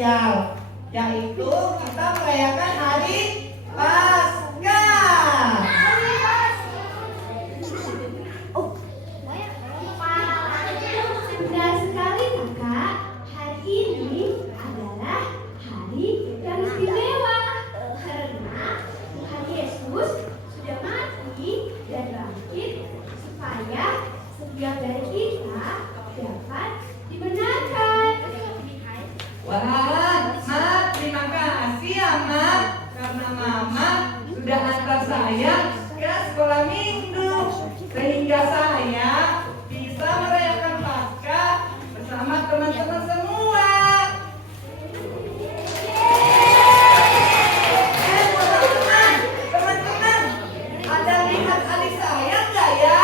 spesial, yaitu kita merayakan Hari Paskah. Benar sekali kakak, hari ini adalah hari yang istimewa karena Tuhan Yesus sudah mati dan bangkit supaya setiap dari kita dapat dibenarkan. Wah, Ma, terima kasih ya Ma, karena Mama sudah antar saya ke sekolah minggu, sehingga saya bisa merayakan Paskah bersama teman-teman semua. Teman-teman, ada lihat adik saya enggak ya?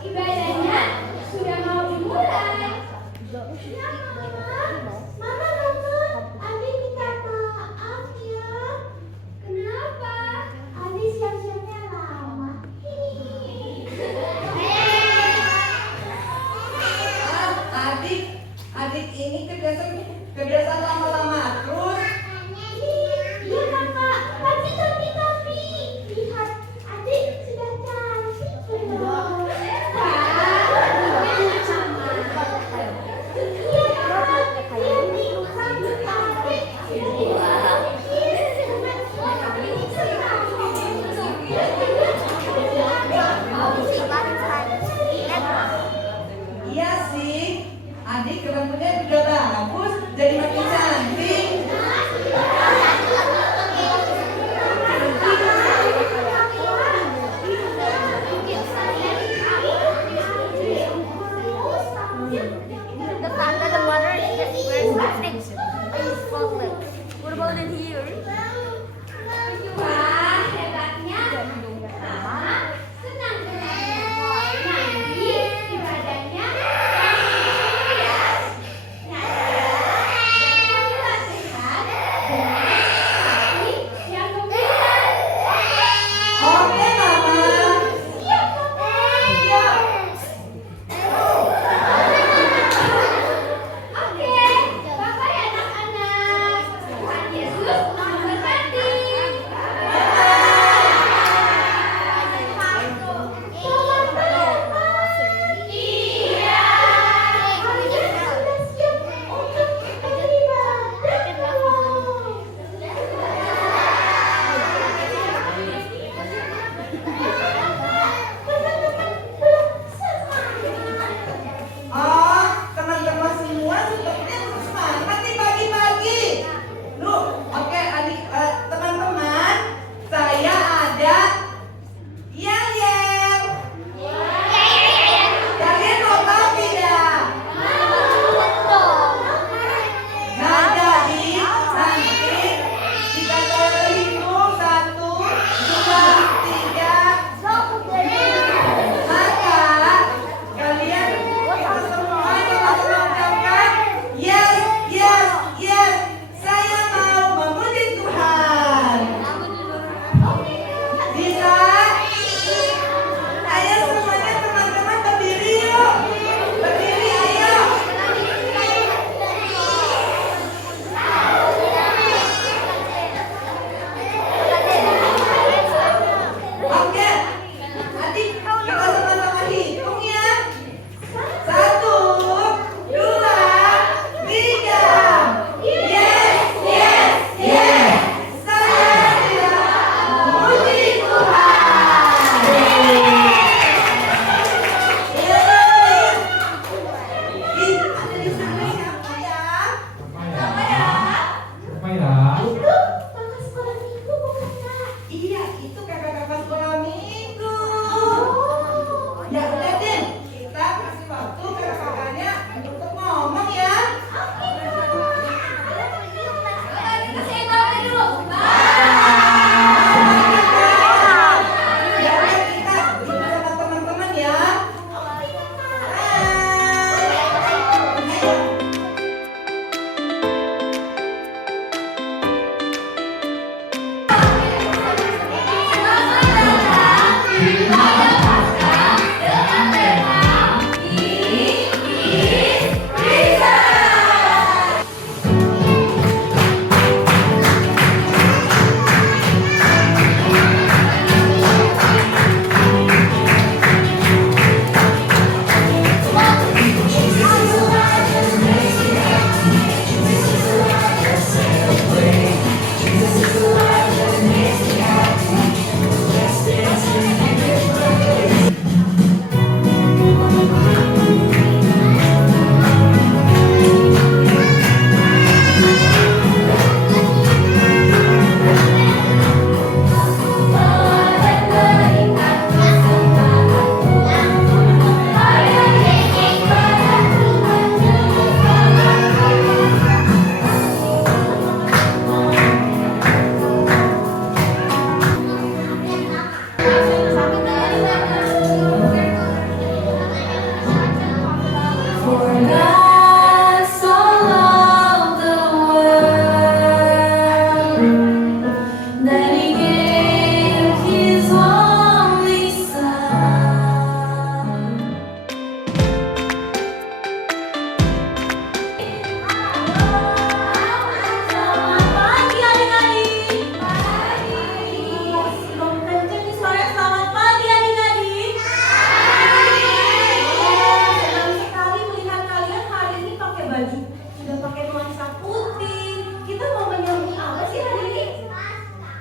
Ibadahnya sudah mau dimulai. Ya, Mama, Adi minta maaf ya. Kenapa? Adi siap-siapnya lama. Adik ini kebiasaan lama-lama terus. Iya kakak, tapi lihat adik sudah cantik belum? Iya kakak, lihat nih rambut cantik. Iya sih, adik rambutnya juga bagus, jadi makin cantik. The fact that the mother wears lipstick is faultless. What about in here? Wah, hebatnya. Mama senang dengarnya. Nanti ibadahnya baju sudah pakai nuansa putih. Kita mau menyambut apa sih hari ini?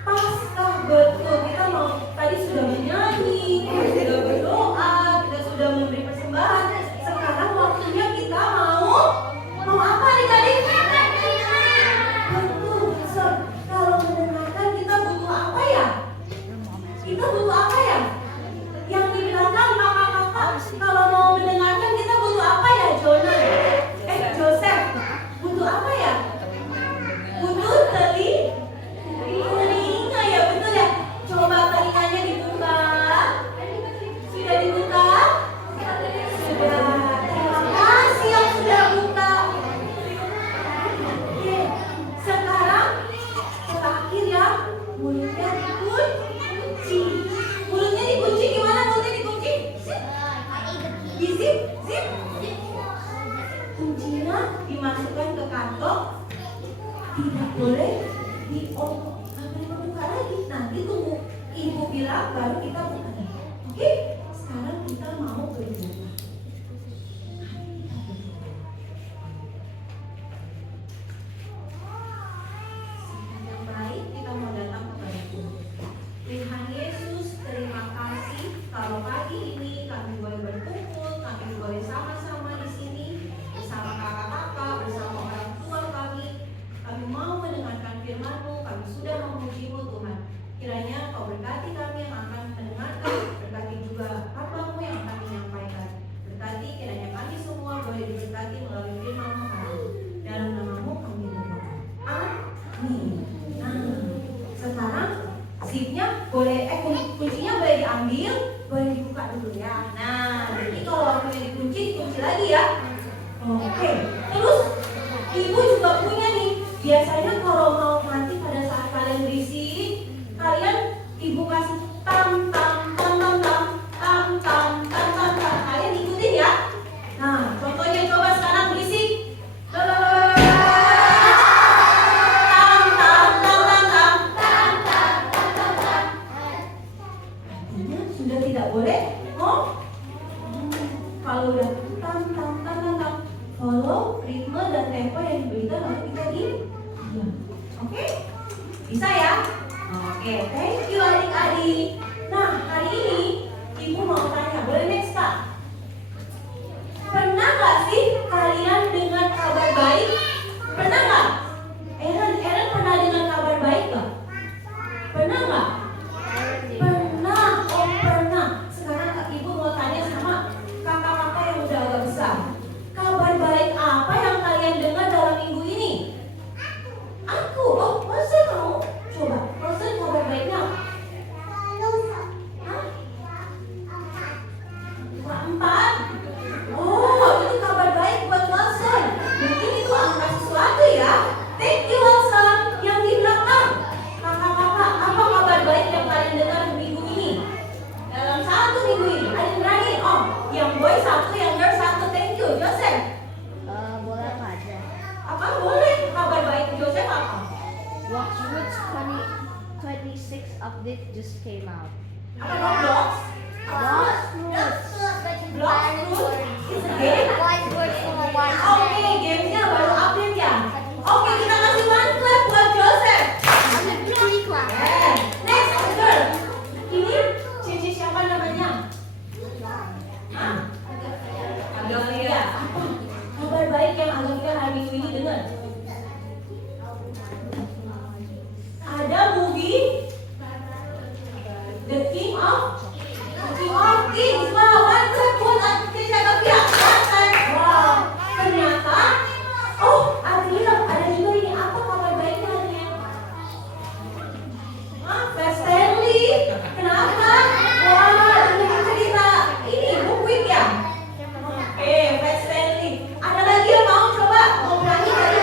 Paskah, betul. Kita mau tadi sudah menyanyi, kita sudah berdoa, kita sudah memberi persembahan. Sekarang waktunya kita mau apa adik-adik? Betul, Sir. Kalau mendengarkan kita butuh apa ya? Kita butuh apa ya? Yang di belakang kakak-kakak, kalau mau mendengarkan kita butuh apa ya, Joseph? Butuh apa ya? Butuh telinga ya, betul ya? Coba telinganya dibuka. Sudah dibuka? Sudah. Terima kasih yang sudah buka. Oke, sekarang terakhir ya, mulutnya dikunci. Mulutnya dikunci gimana? Mulutnya dikunci? Zip. Kuncinya dimasukkan ke kantong. Tidak boleh buka lagi. Nanti tunggu ibu bilang baru kita buka. Oke? Sekarang kita mau berdoa. Yang baik kita mau datang kepada Tuhan. Tuhan Yesus, terima kasih kalau pagi ini kami boleh berkumpul, kami boleh sama-sama di sini bersama kakak-kakak, bersama orang tua kami. Kami mau mendengarkan firman-Mu, kami sudah memuji-Mu Tuhan. Kiranya Kau berkati kami yang akan mendengarkan, berkati juga apa-Mu yang akan menyampaikan. Berkati kiranya kami semua boleh diberkati melalui firman-Mu hari ini. Dalam nama-Mu kami berdoa. Amin. Nah, sekarang zipnya boleh, kuncinya boleh diambil, boleh dibuka dulu ya. Nah, jadi kalau waktunya dikunci lagi ya. Oke, terus ibu juga punya nih. Biasanya kalau mau nanti pada saat kalian berisik, kalian ibu kasih tam tam tam tam tam tam tam tam tam tam. Kalian ikutin ya. Nah, contohnya coba sekarang berisik. Sudah tidak boleh. Kalau udah tam tam tam tam tam, follow ritme dan tempo yang diberikan oleh kita di diam. Oke? Bisa ya? Oke, thank you adik-adik. Nah, hari ini ibu mau tanya, boleh next Kak? Pernah gak sih kalian dengar kabar baik? Pernah gak? Eren pernah dengar kabar baik gak? Pernah gak? Pernah, pernah. Sekarang Kak Ibu mau tanya sama kakak-kakak yang udah agak besar. Kabar baik apa yang kalian dengar dalam minggu ini? Aku, Rosen mau? Coba, Rosen kabar baiknya apa? Hah? 4. Oh, itu kabar baik buat Rosen. Mungkin itu angka sesuatu ya. Thank you Rosen. Yang di belakang, kakak-kakak, apa kabar baik yang kalian dengar minggu ini? Dalam 1 minggu ini, ada yang berani? Oh, yang boy 1, yang girl 1. Thank you, Joseph. Boleh apa aja? Apa boleh? Kabar baik Joseph apa? Watchwood's 2026 update just came out. Apa Roblox? Oke, gamenya baru update ya. Oke, kita kasih one clap buat Joseph. Next, girl. Ini cici siapa namanya? Agafia. Apa kabar baik yang Agafia hari minggu ini dengar? Ada movie The King of Kings. Wow, one clap buat cici Agafia. One clap. Wow, ternyata Adriel, ada juga ini. Apa kabar baiknya Adriel? Fast Stanley. Kenapa? Wah, ini cerita ini bukuin ya? Oke, Fast Stanley. Ada lagi yang mau coba? Mau berani dari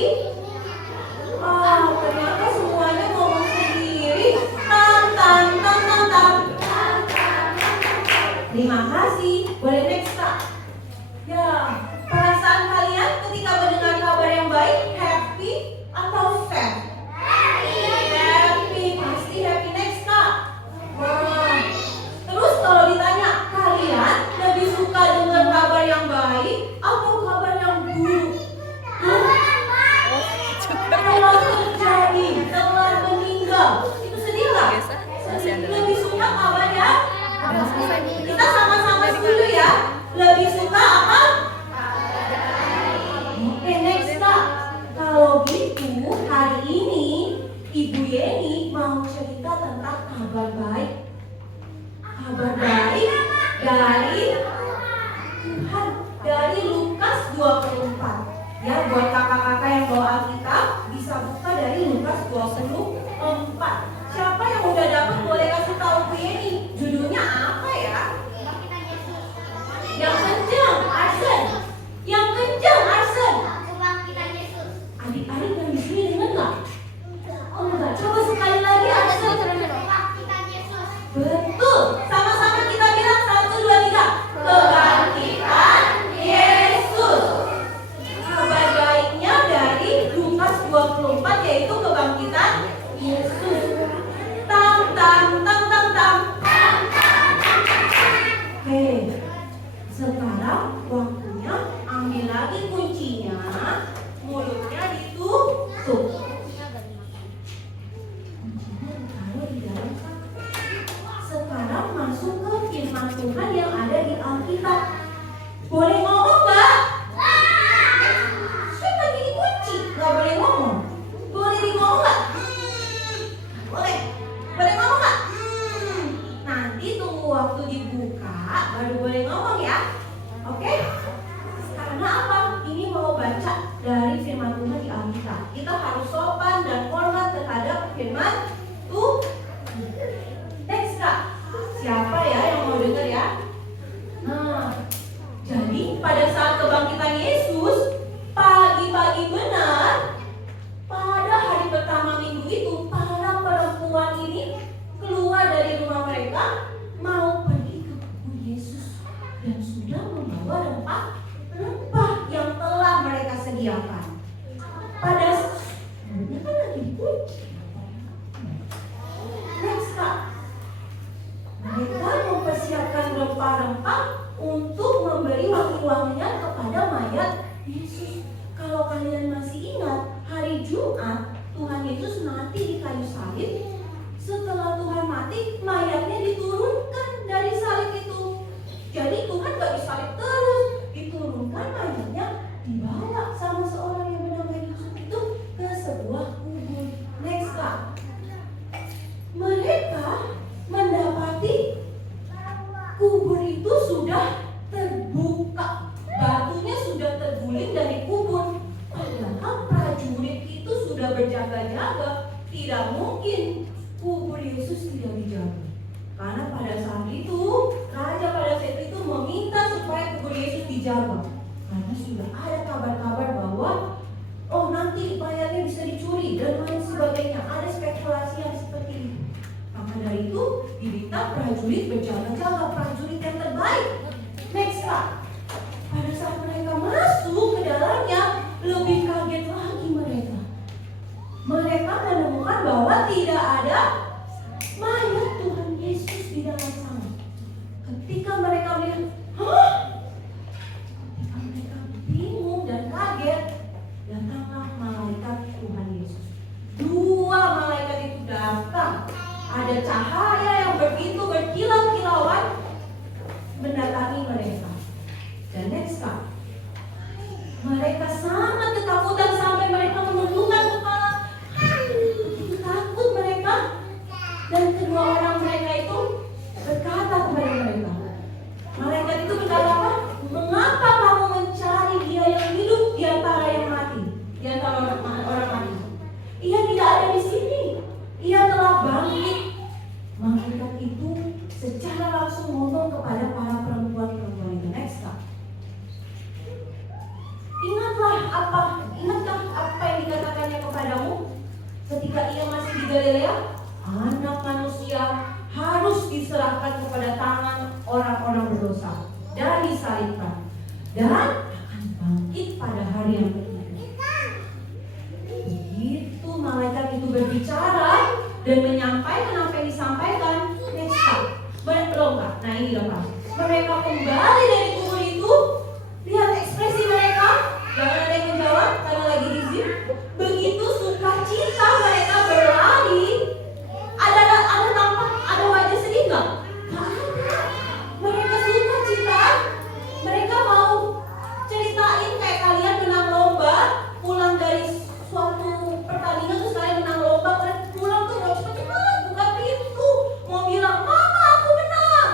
kasih? Ternyata semuanya ngomong sendiri. Tam tam tam tam tam. Terima kasih. Boleh next Kak? Ya, perasaan kalian ketika mendengar kabar yang baik, happy atau sad? Happy, pasti happy. Next Kak. Wah. Terus kalau ditanya, kalian lebih suka dengar kabar yang baik atau kabar yang buruk? Telah terjadi, telah meninggal, itu sedih nggak? Lebih suka kabar yang kita sama-sama dulu ya. Lebih suka apa? Oke, next Kak. Kalau gitu hari ini Ibu Yeni mau cerita tentang kabar baik. Kabar baik dari Tuhan, dari Lukas 24. Ya, buat kakak-kakak yang bawa Alkitab bisa buka dari Lukas 24. Siapa yang udah dapat boleh kasih tahu Bu Yeni? Judulnya apa ya? Yang kencang, Arsen. Yang kencang, Arsen. Adik-adik yang di sini dengar nggak? Oh enggak, coba sekali lagi Arsen. Betul. Sama-sama kita bilang 1, 2, 3. Kebangkitan Yesus. Kabar baiknya dari Lukas 24 yaitu kebangkitan Yesus. Tam tam tam tam tam. Oke. Sekarang waktunya ambil lagi kuncinya. Mulutnya ditutup. Kuncinya ditaruh di dalam saku. Sekarang masuk ke firman Tuhan yang ada di Alkitab. Boleh ngomong nggak? Siapa yang dikunci? Nggak boleh ngomong. Boleh ngomong nggak? Boleh. Boleh ngomong nggak? Nanti tunggu waktu dibuka baru boleh ngomong ya. Oke? Karena apa? Ini mau baca dari firman Tuhan di Alkitab. Kita harus sopan dan hormat terhadap firman Tuhan. Next Kak. Siapa ya yang mau dengar ya? Nah, jadi pada saat kebangkitan Yesus, pagi-pagi benar, pada hari pertama minggu itu, para perempuan ini keluar dari rumah mereka mau pergi ke kubur Yesus dan sudah membawa rempah yang telah mereka sediakan. Pada sebenarnya kan lagi dikunci. Next Kak. Mereka mempersiapkan rempah-rempah untuk memberi wangi-wangian kepada mayat Yesus. Kalau kalian masih ingat, hari Jumat Tuhan Yesus mati di kayu salib. Setelah Tuhan mati, mayatnya diturunkan dari salib itu. Jadi Tuhan gak disalib terus, diturunkan mayatnya, dibawa sama seorang yang bernama Yusuf itu ke sebuah kubur. Next Kak. Mereka mendapati kubur itu sudah terbuka, batunya sudah terguling dari kubur. Padahal prajurit itu sudah berjaga-jaga. Tidak mungkin kubur Yesus tidak dijaga. Karena pada saat itu raja pada saat itu meminta supaya kubur Yesus dijaga. Karena sudah ada kabar-kabar bahwa oh nanti mayatnya bisa dicuri dan lain sebagainya. Ada spekulasi yang seperti itu. Maka dari itu diminta prajurit berjaga-jaga, prajurit yang terbaik. Next Kak. Pada saat mereka masuk ke dalamnya, lebih kaget lagi mereka. Mereka menemukan bahwa tidak ada mayat Tuhan Yesus di dalam sana. Ketika mereka melihat, hah? Ketika mereka bingung dan kaget, datanglah malaikat Tuhan Yesus. 2 malaikat itu datang. Ada cahaya yang begitu berkilau-kilauan mendatangi mereka. Dan next Kak, mereka sangat ketakutan sampai mereka menundukkan kepala. Begitu takut mereka. Dan kedua orang mereka itu berkata kepada mereka. Malaikat itu berkata apa? Mengapa kamu mencari dia yang hidup di antara yang mati? Di antara orang mati. Ia tidak ada di sini. Ia telah bangkit. Malaikat itu secara langsung ngomong kepada para perempuan-perempuan itu. Next Kak. Ingatlah apa Galilea, Anak Manusia harus diserahkan kepada tangan orang-orang berdosa dan disalibkan dan akan bangkit pada hari yang ketiga. Begitu malaikat itu berbicara dan menyampaikan apa yang disampaikan, mereka lompat. Nah ini lepas. Mereka kembali dari kubur itu. Lihat ekspresi mereka. Jangan ada yang menjawab karena lagi di zip. Begitu sukacita mereka berlari. Ada tampak ada wajah sedih nggak? Nggak ada. Mereka sukacita. Mereka mau ceritain kayak kalian menang lomba, pulang dari suatu pertandingan terus kalian menang lomba, kalian pulang tuh mau cepet-cepet buka pintu, mau bilang mama aku menang.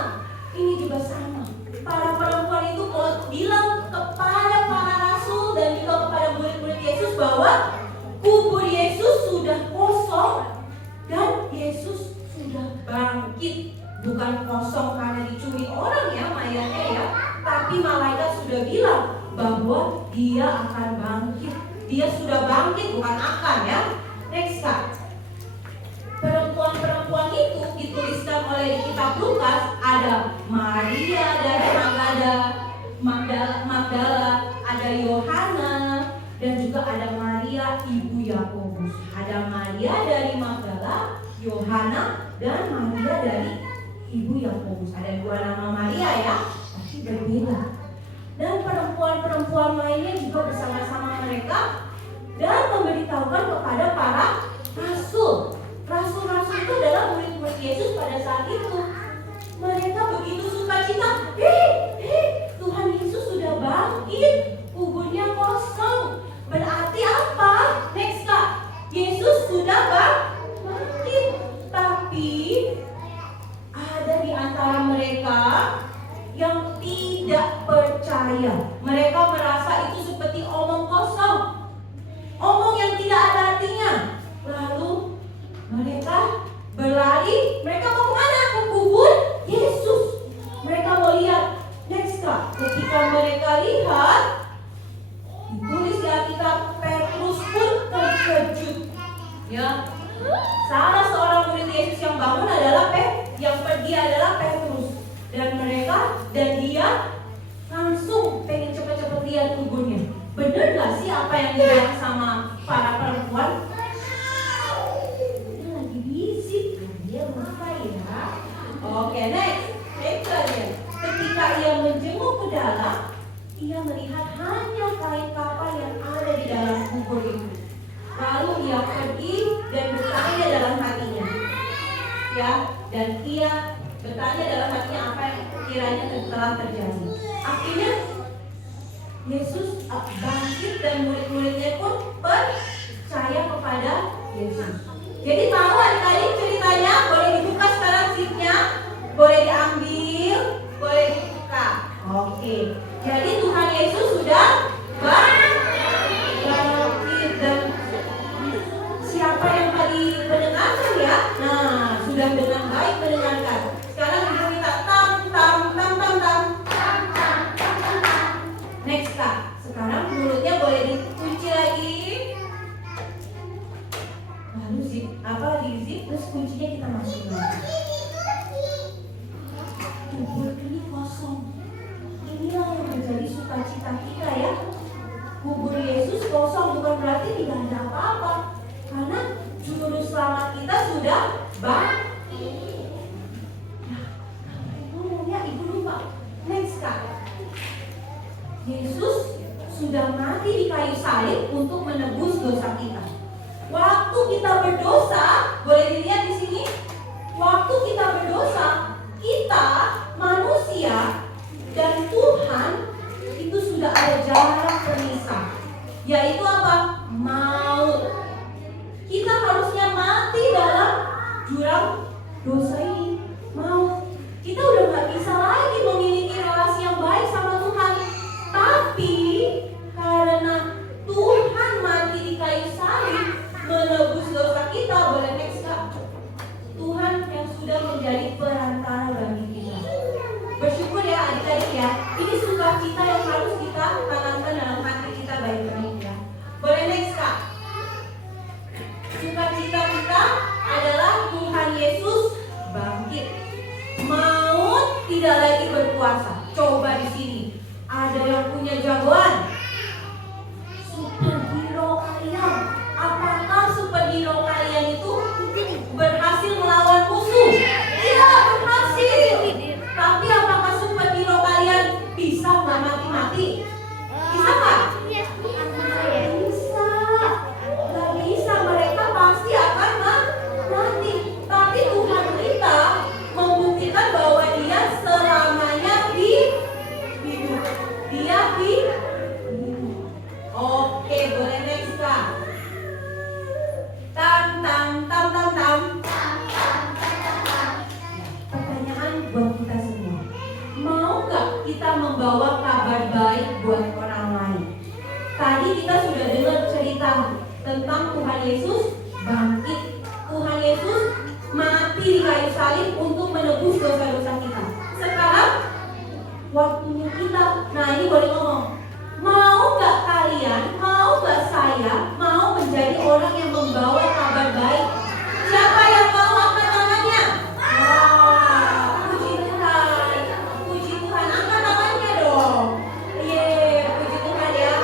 Ini juga sama. Para perempuan itu mau bilang kepada para rasul dan juga kepada murid-murid Yesus bahwa kubur Yesus sudah kosong dan Yesus sudah bangkit. Bukan kosong karena dicuri orang ya mayatnya ya, tapi malaikat sudah bilang bahwa dia akan bangkit. Dia sudah bangkit, bukan akan ya. Next Kak. Perempuan-perempuan itu dituliskan oleh di kitab Lukas. Ada Maria dari Magdala, ada Yohana, dan juga ada Maria ibu Yakobus. Ada Maria dari Magdala, Yohana, dan Maria dari ibu Yakobus. Ada dua nama Maria ya, tapi berbeda. Dan perempuan-perempuan lainnya juga bersama-sama mereka dan memberitahukan kepada para rasul. Rasul-rasul itu adalah murid-murid Yesus pada saat itu. Mereka begitu sukacita. Tuhan Yesus sudah bangkit, kuburnya kosong. Berarti apa? Next Kak. Yesus sudah bangkit. Tapi ada di antara mereka yang tidak percaya. Mereka merasa itu seperti omong kosong, omong yang tidak ada artinya. Lalu mereka berlari. Mereka mau kemana? Ke kubur Yesus. Mereka mau lihat. Next Kak. Ketika mereka lihat, ditulis di Alkitab, Petrus pun terkejut. Ya, salah seorang murid Yesus yang bangun adalah yang pergi adalah Petrus. Dan dia langsung pengen cepet-cepet lihat kuburnya. Bener gak sih apa yang dibilang sama para perempuan? Dia lagi bisik, dia lupa ya. Oke, next. Ketika ia menjenguk ke dalam, ia melihat hanya kain kafan yang ada di dalam kubur itu. Lalu ia pergi dan bertanya dalam hatinya. Ya, dan ia bertanya dalam hatinya apa yang kiranya telah terjadi. Akhirnya Yesus bangkit dan murid-muridnya pun percaya kepada Yesus. Jadi tahu adik-adik ceritanya? Boleh dibuka sekarang zipnya, boleh diambil, boleh dibuka. Oke. Jadi Tuhan Yesus sudah bangkit dan siapa yang tadi mendengarkan ya? Nah, sudah dengan baik mendengarkan. Sekarang ibu minta tam. Next Kak. Sekarang mulutnya boleh dikunci lagi. Lalu di zip terus kuncinya kita masukin lagi. Kubur ini kosong. Inilah yang menjadi sukacita kita ya. Kubur Yesus kosong bukan berarti tidak ada apa-apa. Karena juru selamat kita sudah bangkit. Ngomongnya ibu lupa. Next Kak. Yesus sudah mati di kayu salib untuk menebus dosa kita. Waktu kita berdosa, boleh dilihat di sini. Waktu kita berdosa, kita manusia dan Tuhan itu sudah ada jarak pemisah. Yaitu apa? Maut. Kita harusnya mati dalam jurang dosa ini. Maut. Kita udah gak bisa lagi memiliki relasi yang baik sama Tuhan. Tapi karena Tuhan mati di kayu salib menebus dosa kita, boleh next Kak. Tuhan yang sudah menjadi perantara bagi kita. Bersyukur ya adik-adik ya. Ini sukacita yang harus kita tanamkan dalam hati kita baik-baik ya. Boleh next Kak. Sukacita kita adalah kita membawa kabar baik buat orang lain. Tadi kita sudah dengar cerita tentang Tuhan Yesus bangkit. Tuhan Yesus mati di kayu salib untuk menebus dosa-dosa kita. Sekarang waktunya kita. Nah, ini boleh ngomong. Mau gak kalian, mau gak saya, mau menjadi orang yang membawa kabar baik? Siapa yang mau angkat tangannya? Wah, puji Tuhan. Puji Tuhan, angkat tangannya dong. Yeay, puji Tuhan ya.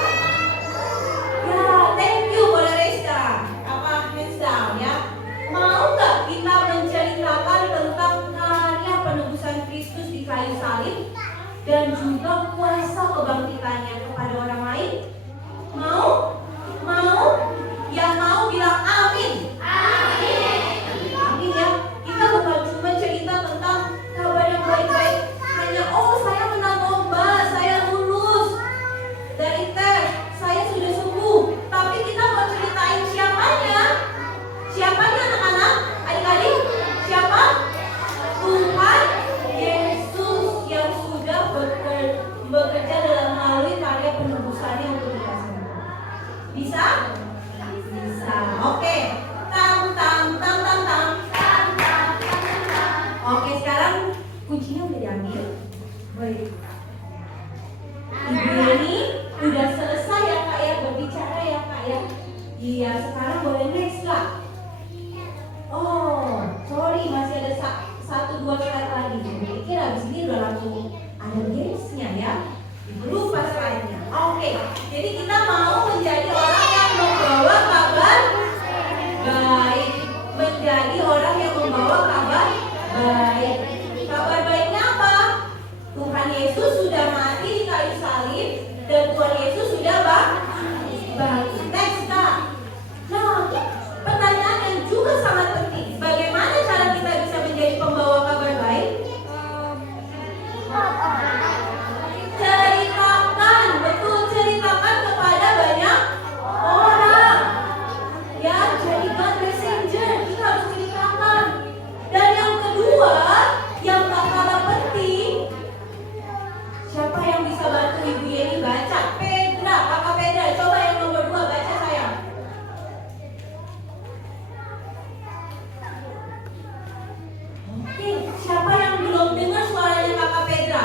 Ya, thank you Boleh Resta. Hands down ya. Mau gak kita menceritakan tentang karya penebusan Kristus di kayu salib dan juga kuasa kebangkitannya kepada orang lain? Mau? Mau? Yang mau bilang amin. Amin ya. Kita bukan cuma cerita tentang kabar yang baik-baik. Hanya saya menang lomba, saya lulus dari tes, saya sudah sembuh. Tapi kita mau ceritain siapanya. Siapanya anak-anak? Adik-adik? Siapa? Tuhan Yesus yang sudah bekerja dalam melalui karya penebusannya untuk kita semua. Bisa? Bisa. Oke. Tam tam tam tam tam. Oke, sekarang kuncinya udah diambil. Baik. Ibu ini udah selesai ya Kak ya berbicara ya Kak ya. Iya, sekarang boleh next Kak. Oh, sorry masih ada 1-2 slide lagi. Pikir habis ini udah langsung ada gamesnya ya. Lupa slide-nya. Oke, jadi kita mau menjadi orang yang membawa kabar baik. Menjadi orang yang membawa kabar baik. Kabar baiknya apa? Tuhan Yesus sudah mati di kayu salib dan Tuhan Yesus sudah bangkit. Next Kak. Nah, pertanyaan yang juga sangat penting. Bagaimana cara kita bisa menjadi pembawa kabar baik? Ceritakan, betul, ceritakan kepada banyak orang. Ya, jadi God Messenger, kita harus ceritakan. Dan yang kedua, yang tak kalah penting, siapa yang bisa bantu Ibu Yeni baca? Pedra, Kakak Pedra, coba yang nomor 2 baca sayang. Oke, siapa yang belum dengar suaranya Kakak Pedra?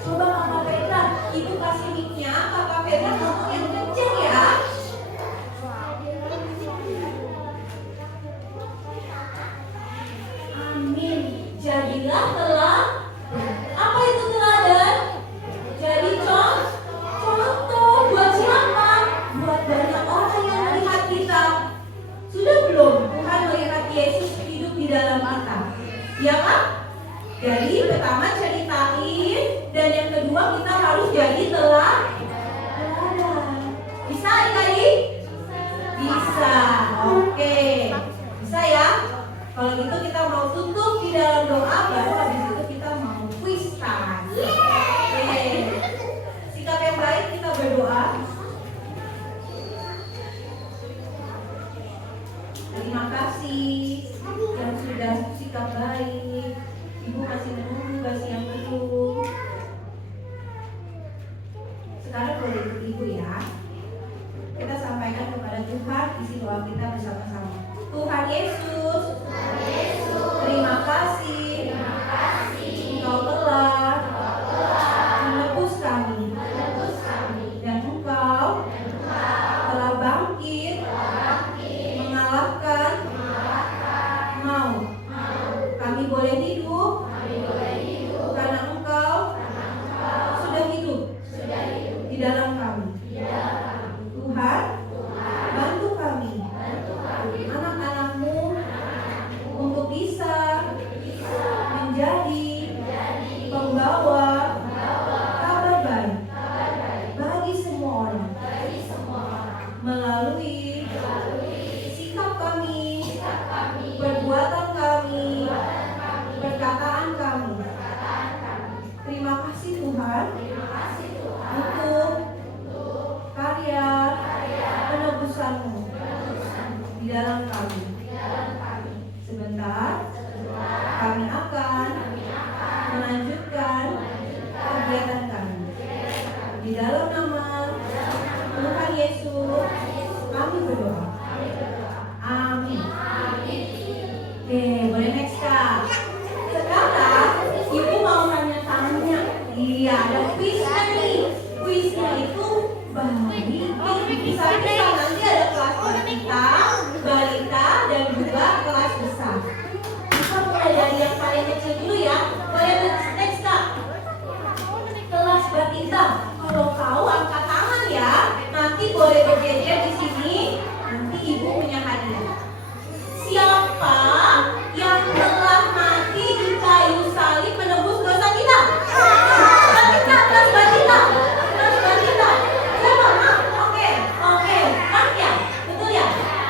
Coba Kakak Pedra, Ibu kasih mic-nya, Kakak Pedra ngomong yang kenceng ya. Amin. Jadilah teladan. Apa itu teladan? Jadi contoh buat siapa? Buat banyak orang yang melihat kita. Sudah belum Tuhan melihat Yesus hidup di dalam kita? Ya kan? Jadi pertama ceritain, dan yang kedua kita harus jadi teladan. Bisa adik-adik? Bisa. Oke. Bisa ya? Kalau gitu kita mau tutup di dalam doa, baru habis itu kita mau quiz time. Oke. Sikap yang baik, kita berdoa. Terima kasih yang sudah sikap baik. Ibu masih menunggu, kasih yang betul. Sekarang boleh ikut Ibu ya. Kita sampaikan kepada Tuhan isi doa kita bersama-sama. Tuhan Yesus, terima kasih, Engkau telah menebus kami, dan Engkau telah bangkit, mengalahkan maut. Kami boleh hidup karena Engkau sudah hidup di dalam kami. Tuhan, bantu kami, anak-anak-Mu, untuk bisa menjadi pembawa kabar baik bagi semua orang melalui sikap kami, perbuatan kami, perkataan kami. Terima kasih Tuhan untuk karya penebusan-Mu di dalam kami. Sebentar, kami akan melanjutkan Yesus. Kami berdoa. Amin. Oke, boleh next Kak. Sekarang Ibu mau tanya-tanya. Iya, ada kuisnya nih. Kuisnya itu bisa nanti ada kelas balita dan juga kelas besar. Kita mulai dari yang paling kecil dulu ya. Boleh next Kak. Kelas balita. Kalau tahu angkat tangan ya. Nanti boleh berjejer di sini. Nanti Ibu punya hadiah. Siapa yang telah mati di kayu salib menebus dosa kita? Batita, kelas batita. Siapa? Ma? Oke. Mak ya? Betul ya?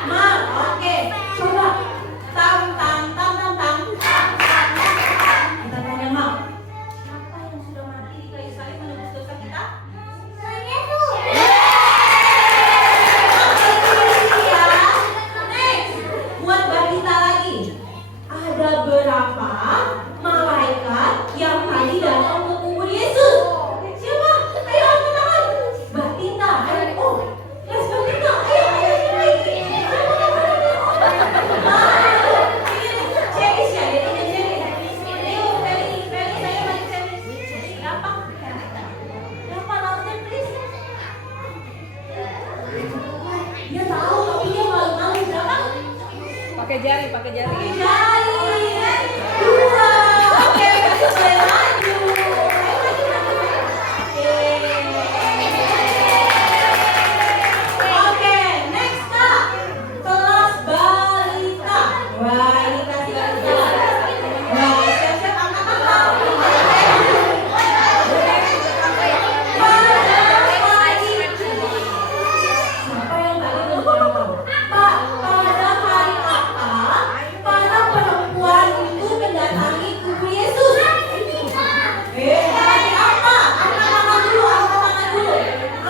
Ma, oke. Coba. Tam. Kita tanya Mak. Siapa yang sudah mati di kayu salib menebus dosa kita? Buat balita lagi, ada berapa malaikat yang tadi datang ke kubur Yesus? Siapa? Ayo angkat tangan. Balita, ayo. Oh, kelas balita. Ayo. Ceris ya, jadinya Ceris. Ayo, Feli, saya balik Ceris. Berapa? Lautnya, please. Dia tahu, tapi dia malu-malu. Berapa? Pakai jari. Jari. 2. Oke, boleh maju. Oke, next Kak. Kelas balita. Wah, ini kelas balita. Wah, siap-siap angkat tangan. Siapa yang tadi berdoa? Pak, pada hari apa para perempuan itu mendatangi kubur Yesus? Hari apa? Angkat tangan dulu.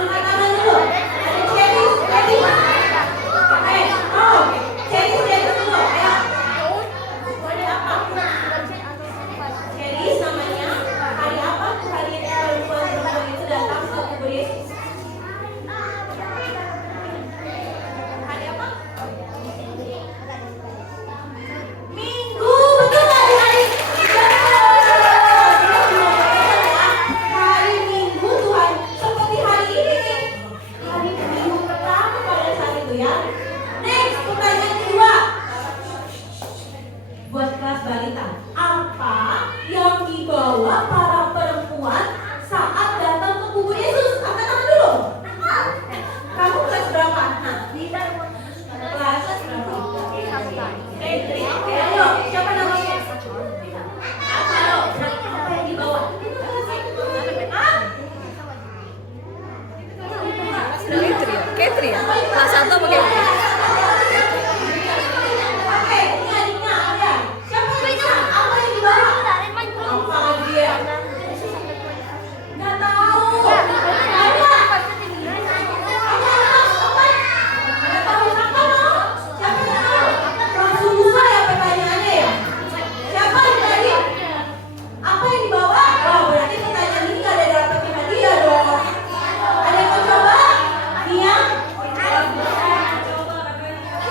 Ada Ceris, ready? Ceris dulu. Ayo. Hari apa? Ceris namanya. Hari apa tuh hari perempuan itu datang ke kubur Yesus? Hari apa? Minggu, betul hari Minggu Tuhan, seperti hari ini nih. Hari Minggu pertama pada saat itu ya. Next, pertanyaan kedua. Buat kelas balita, apa yang dibawa para perempuan saat datang ke kubur Yesus? Angkat tangan dulu. Kamu kelas berapa? Nah, kelas berapa? Ayo, siapa namanya? Ayo, apa yang dibawa? Ketri ya? Kelas 1 apa Ketri? Oke, ini adiknya ada. Siapa yang bisa? Apa yang dibawa? Apa dia? Nggak tahu. Ada. Nggak tahu siapa loh? Siapa yang tahu? Langsung susah ya pertanyaannya ya. Siapa yang tadi? Apa yang dibawa? Oh, berarti pertanyaan ini nggak ada dapat hadiah dong. Ada yang mau coba? Dia?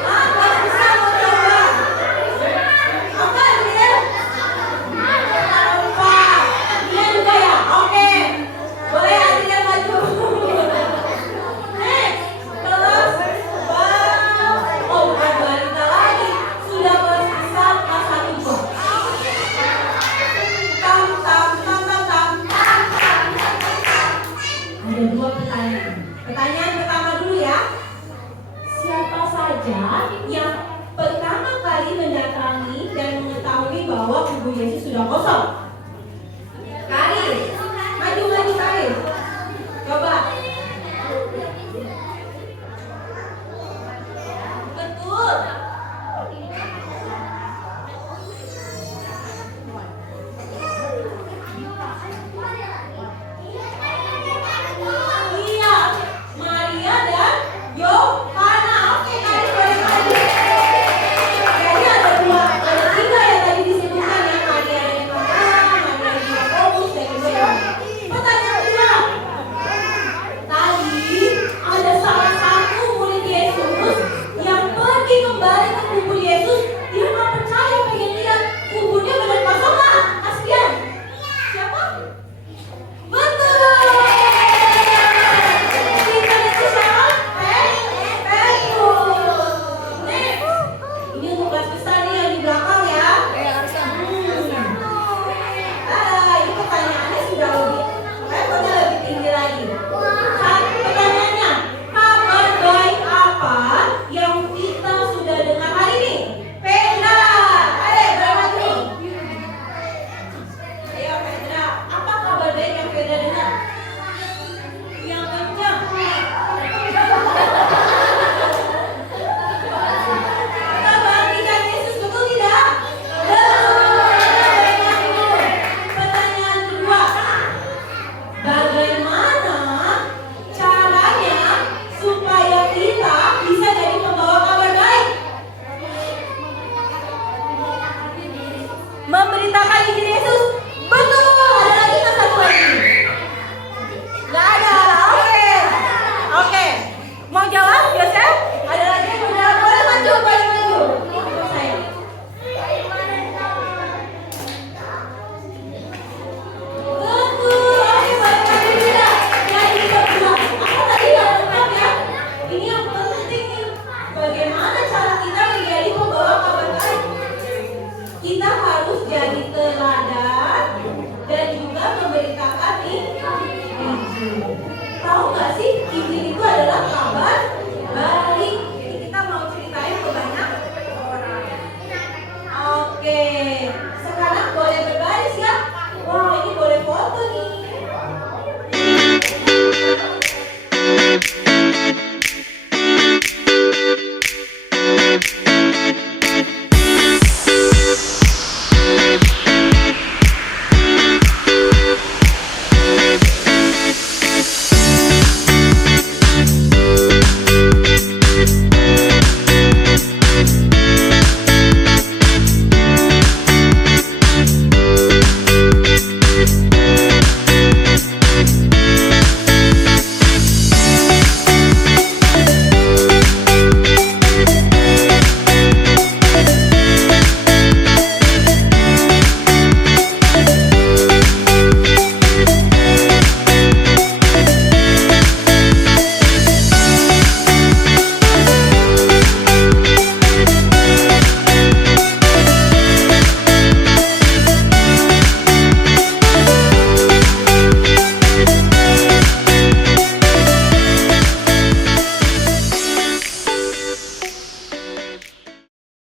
Kelas besar mau coba? Oke, dia? Dia juga ya? Oke. Boleh Adrian maju. Next, kelas oh, bukan balita lagi. Sudah kelas besar, kelas 1 kok. Ada 2 pertanyaan. Pertanyaan pertama dulu ya. Siapa saja yang pertama kali mendatangi dan mengetahui bahwa kubur Yesus sudah kosong? Karis, maju Karis. Coba. Betul. Iya, Maria dan Yohanes.